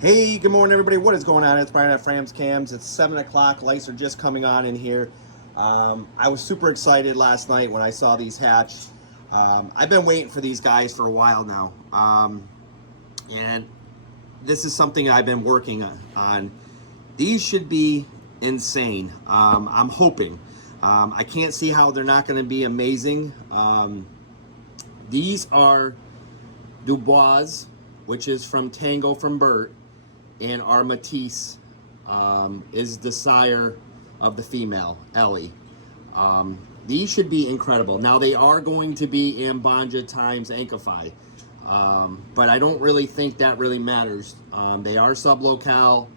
Hey, good morning, everybody. What is going on? It's Brian at Frams Cams. It's 7 o'clock. Lights are just coming on in here. I was super excited last night when I saw these hatch. I've been waiting for these guys for a while now. And this is something I've been working on. These should be insane. I'm hoping. I can't see how they're not going to be amazing. These are Dubois, which is from Tango from Bert. And our Matisse is the sire of the female, Ellie. These should be incredible. Now, they are going to be Ambanja times Ankify, but I don't really think that really matters. They are sublocale,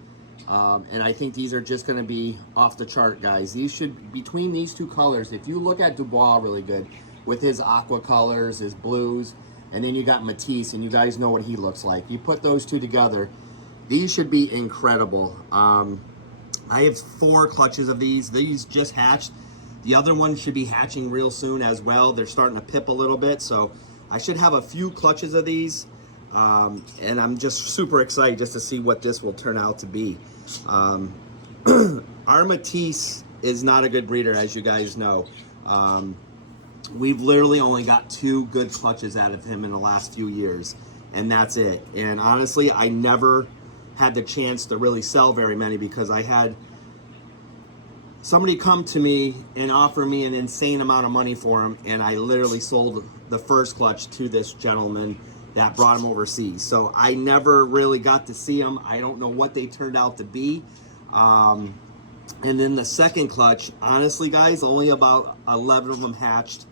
and I think these are just going to be off the chart, guys. These should, between these two colors, if you look at Dubois really good, with his aqua colors, his blues, and then you got Matisse, and you guys know what he looks like. You put those two together, these should be incredible. I have 4 clutches of these. These just hatched. The other one should be hatching real soon as well. They're starting to pip a little bit, so I should have a few clutches of these. And I'm just super excited just to see what this will turn out to be. Our Matisse is not a good breeder, as you guys know. We've literally only got 2 good clutches out of him in the last few years, and that's it. And honestly, I never had the chance to really sell very many because I had somebody come to me and offer me an insane amount of money for them, and I literally sold the first clutch to this gentleman that brought him overseas. So I never really got to see them. I don't know what they turned out to be. And then the second clutch, honestly, guys, only about 11 of them hatched.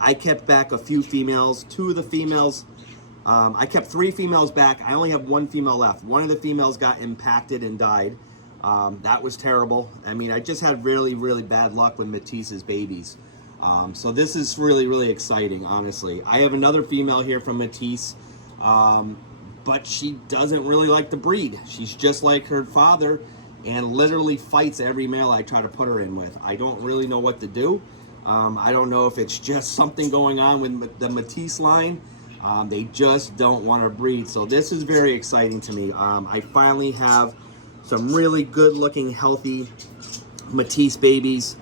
I kept back a few females. 2 of the females, I kept 3 females back. I only have 1 female left. One of the females got impacted and died. That was terrible. I mean, I just had really, really bad luck with Matisse's babies. So this is really, really exciting, honestly. I have another female here from Matisse, but she doesn't really like the breed. She's just like her father and literally fights every male I try to put her in with. I don't really know what to do. I don't know if it's just something going on with the Matisse line. They just don't want to breed. So this is very exciting to me. I finally have some really good looking, healthy Matisse babies,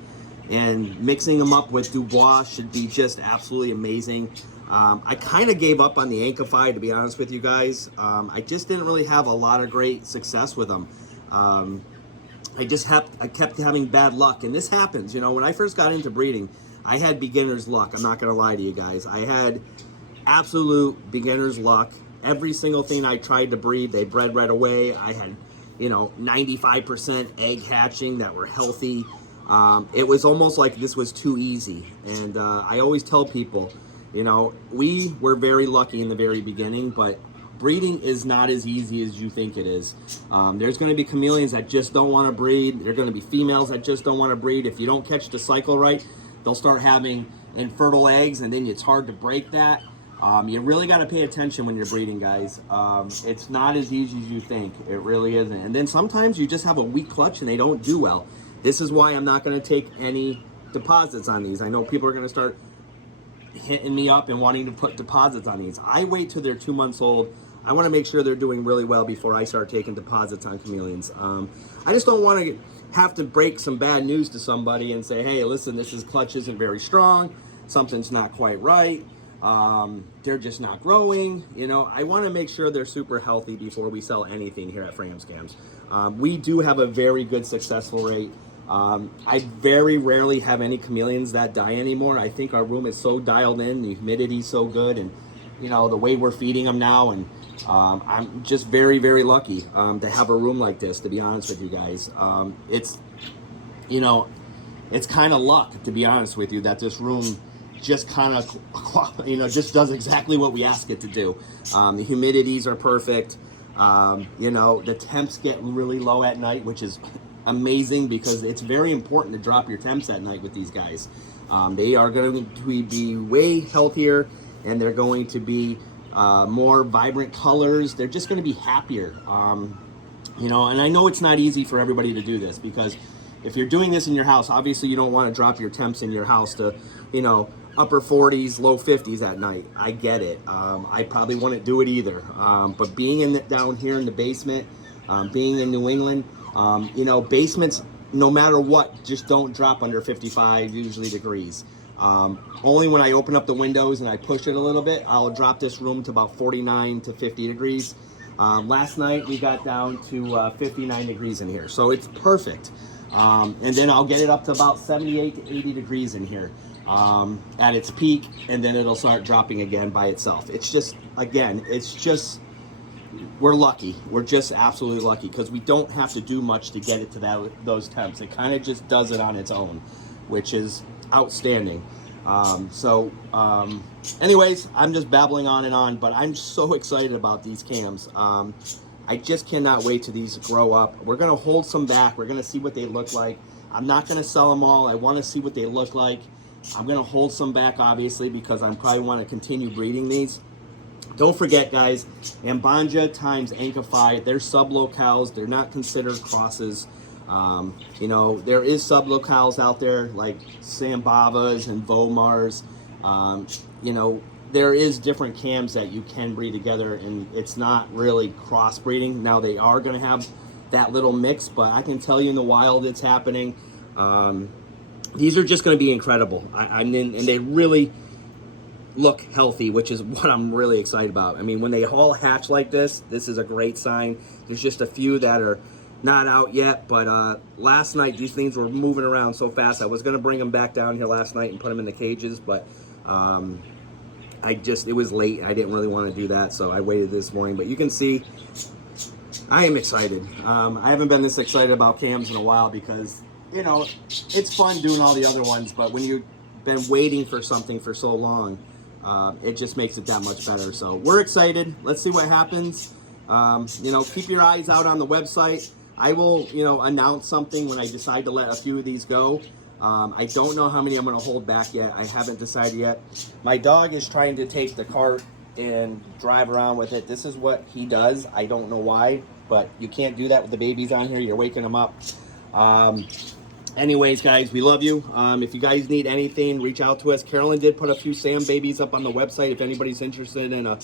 and mixing them up with Dubois should be just absolutely amazing. I kind of gave up on the Ankify, to be honest with you guys. I just didn't really have a lot of great success with them. I kept having bad luck, and this happens. You know, when I first got into breeding, I had beginner's luck. I'm not going to lie to you guys. I had absolute beginner's luck. Every single thing I tried to breed, they bred right away. I had, 95% egg hatching that were healthy. It was almost like this was too easy. And I always tell people, we were very lucky in the very beginning, but breeding is not as easy as you think it is. There's going to be chameleons that just don't want to breed. There are going to be females that just don't want to breed. If you don't catch the cycle right, they'll start having infertile eggs, and then it's hard to break that. You really got to pay attention when you're breeding, guys. It's not as easy as you think. It really isn't. And then sometimes you just have a weak clutch and they don't do well. This is why I'm not going to take any deposits on these. I know people are going to start hitting me up and wanting to put deposits on these. I wait till they're 2 months old. I want to make sure they're doing really well before I start taking deposits on chameleons. I just don't want to have to break some bad news to somebody and say, hey, listen, this clutch isn't very strong. Something's not quite right. They're just not growing. I want to make sure they're super healthy before we sell anything here at Frams Cams. We do have a very good successful rate. I very rarely have any chameleons that die anymore. I think our room is so dialed in, the humidity's so good, and the way we're feeding them now, and I'm just very, very lucky to have a room like this, to be honest with you guys. It's kind of luck, to be honest with you, that this room just kind of, just does exactly what we ask it to do. The humidities are perfect. The temps get really low at night, which is amazing because it's very important to drop your temps at night with these guys. They are going to be way healthier, and they're going to be more vibrant colors. They're just going to be happier. And I know it's not easy for everybody to do this because if you're doing this in your house, obviously you don't want to drop your temps in your house to, upper 40s, low 50s at night. I get it. I probably wouldn't do it either. But being down here in the basement, Being in New England, you know, basements, no matter what, just don't drop under 55 usually degrees. Only when I open up the windows and I push it a little bit, I'll drop this room to about 49 to 50 degrees. Last night we got down to 59 degrees in here, so it's perfect. And then I'll get it up to about 78 to 80 degrees in here at its peak, and then it'll start dropping again by itself. It's just, again, it's just, we're lucky. We're just absolutely lucky because we don't have to do much to get it to those temps. It kind of just does it on its own, which is outstanding. Anyways, I'm just babbling on and on, but I'm so excited about these cams. I just cannot wait till these grow up. We're going to hold some back. We're going to see what they look like. I'm not going to sell them all. I want to see what they look like. I'm going to hold some back, obviously, because I probably want to continue breeding these. Don't forget, guys, Ambanja times Ankify, they're sublocales. They're not considered crosses. You know, there is sublocales out there like Sambavas and Vomars. You know, there is different cams that you can breed together, and it's not really crossbreeding. Now, they are going to have that little mix, but I can tell you in the wild it's happening. These are just going to be incredible. And they really look healthy, which is what I'm really excited about. I mean, when they all hatch like this is a great sign. There's just a few that are not out yet, but last night these things were moving around so fast. I was going to bring them back down here last night and put them in the cages, but it was late. I didn't really want to do that, so I waited this morning. But you can see I am excited. I haven't been this excited about cams in a while because, you know, it's fun doing all the other ones, but when you've been waiting for something for so long, it just makes it that much better. So we're excited. Let's see what happens. You know, keep your eyes out on the website. I will, you know, announce something when I decide to let a few of these go. I don't know how many I'm going to hold back yet. I haven't decided yet. My dog is trying to take the cart and drive around with it. This is what he does. I don't know why, but you can't do that with the babies on here. You're waking them up. Anyways, guys, we love you. If you guys need anything, reach out to us. Carolyn did put a few Sam babies up on the website. If anybody's interested in a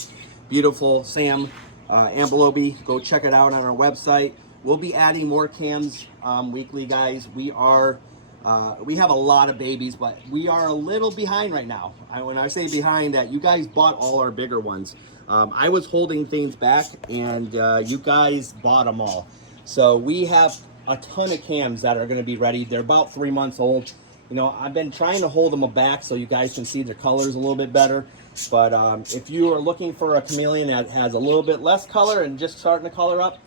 beautiful Sam Ambelobe, go check it out on our website. We'll be adding more cams weekly, guys. We have a lot of babies, but we are a little behind right now. When I say behind, that you guys bought all our bigger ones. I was holding things back, and you guys bought them all. So we have a ton of cams that are going to be ready. They're about 3 months old. You know, I've been trying to hold them back so you guys can see their colors a little bit better. But if you are looking for a chameleon that has a little bit less color and just starting to color up,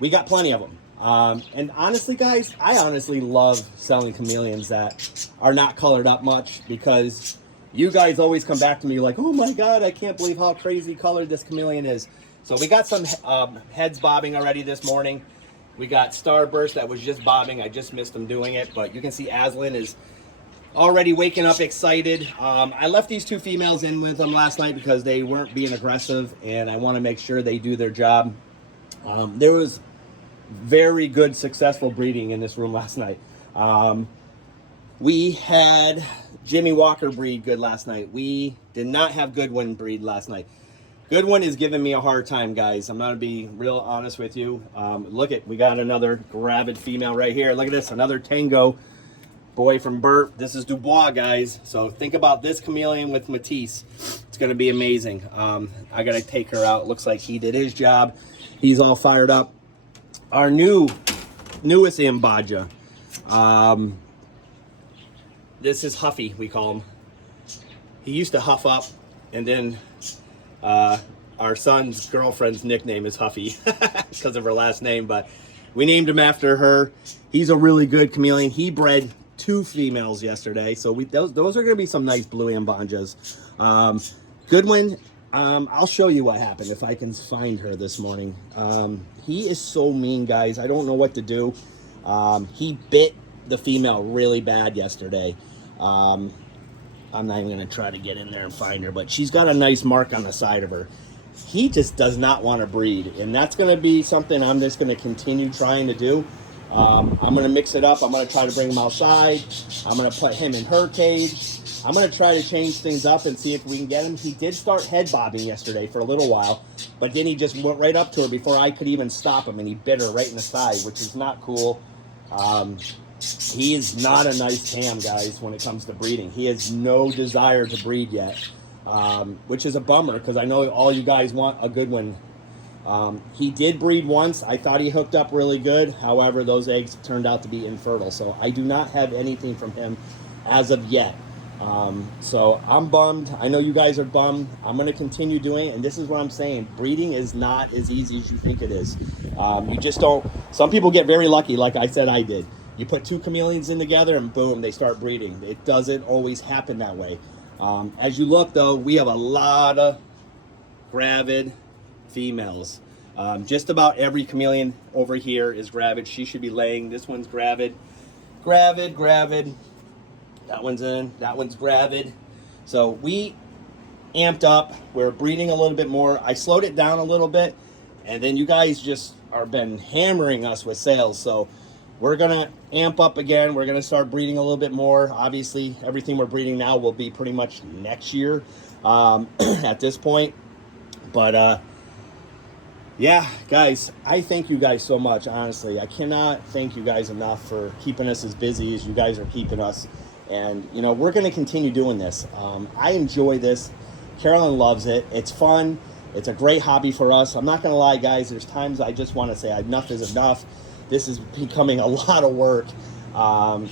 we got plenty of them. And honestly, guys, I honestly love selling chameleons that are not colored up much, because you guys always come back to me like, oh my God, I can't believe how crazy colored this chameleon is. So we got some heads bobbing already this morning. We got Starburst that was just bobbing. I just missed him doing it, but you can see Aslan is already waking up excited. I left these two females in with them last night because they weren't being aggressive, and I want to make sure they do their job. There was very good, successful breeding in this room last night. We had Jimmy Walker breed good last night. We did not have Goodwin breed last night. Goodwin is giving me a hard time, guys. I'm gonna be real honest with you. We got another gravid female right here. Look at this, another Tango boy from Burt. This is Dubois, guys. So think about this chameleon with Matisse. It's gonna be amazing. I gotta take her out. Looks like he did his job. He's all fired up. Our newest Ambanja. This is Huffy, we call him. He used to huff up, and then our son's girlfriend's nickname is Huffy because of her last name, but we named him after her. He's a really good chameleon. He bred 2 females yesterday, so those are going to be some nice blue Ambanjas. Goodwin, I'll show you what happened if I can find her this morning. He is so mean, guys. I don't know what to do. He bit the female really bad yesterday. I'm not even going to try to get in there and find her, but she's got a nice mark on the side of her. He just does not want to breed, and that's going to be something I'm just going to continue trying to do. I'm going to mix it up. I'm going to try to bring him outside. I'm going to put him in her cage. I'm going to try to change things up and see if we can get him. He did start head bobbing yesterday for a little while, but then he just went right up to her before I could even stop him, and he bit her right in the side, which is not cool. He is not a nice cam, guys, when it comes to breeding. He has no desire to breed yet, which is a bummer because I know all you guys want a good one. He did breed once. I thought he hooked up really good. However, those eggs turned out to be infertile, so I do not have anything from him as of yet. So I'm bummed. I know you guys are bummed. I'm going to continue doing it, and this is what I'm saying. Breeding is not as easy as you think it is. You just don't. Some people get very lucky, like I said I did. You put two chameleons in together, and boom, they start breeding. It doesn't always happen that way. As you look, though, we have a lot of gravid females. Just about every chameleon over here is gravid. She should be laying. This one's gravid. Gravid. That one's in. That one's gravid. So we amped up. We're breeding a little bit more. I slowed it down a little bit, and then you guys just are been hammering us with sales. So we're gonna amp up again. We're gonna start breeding a little bit more. Obviously, everything we're breeding now will be pretty much next year at this point. But yeah, guys, I thank you guys so much. Honestly, I cannot thank you guys enough for keeping us as busy as you guys are keeping us. And, you know, we're going to continue doing this. I enjoy this. Carolyn loves it. It's fun. It's a great hobby for us. I'm not going to lie, guys. There's times I just want to say enough is enough. This is becoming a lot of work,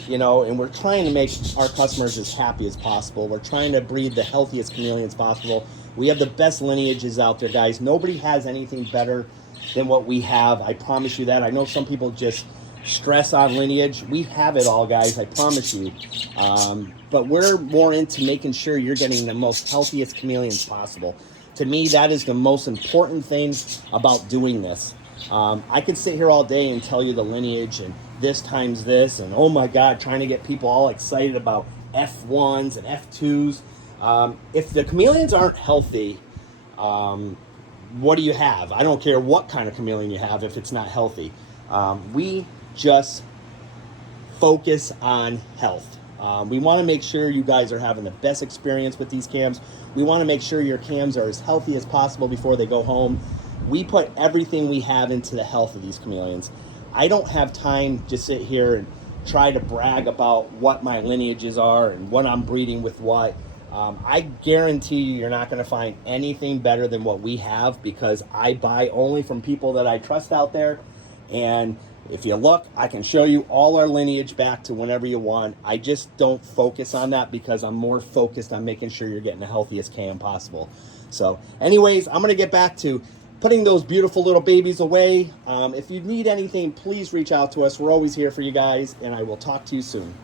you know, and we're trying to make our customers as happy as possible. We're trying to breed the healthiest chameleons possible. We have the best lineages out there, guys. Nobody has anything better than what we have. I promise you that. I know some people just stress on lineage. We have it all, guys, I promise you. But we're more into making sure you're getting the most healthiest chameleons possible. To me, that is the most important thing about doing this. I could sit here all day and tell you the lineage and this times this, and oh my God, trying to get people all excited about F1s and F2s. If the chameleons aren't healthy, what do you have? I don't care what kind of chameleon you have if it's not healthy. We just focus on health. We want to make sure you guys are having the best experience with these cams. We want to make sure your cams are as healthy as possible before they go home. We put everything we have into the health of these chameleons. I don't have time to sit here and try to brag about what my lineages are and what I'm breeding with what. I guarantee you're not going to find anything better than what we have, because I buy only from people that I trust out there. And if you look, I can show you all our lineage back to whenever you want. I just don't focus on that because I'm more focused on making sure you're getting the healthiest cam possible. So anyways, I'm going to get back to putting those beautiful little babies away. If you need anything, please reach out to us. We're always here for you guys, and I will talk to you soon.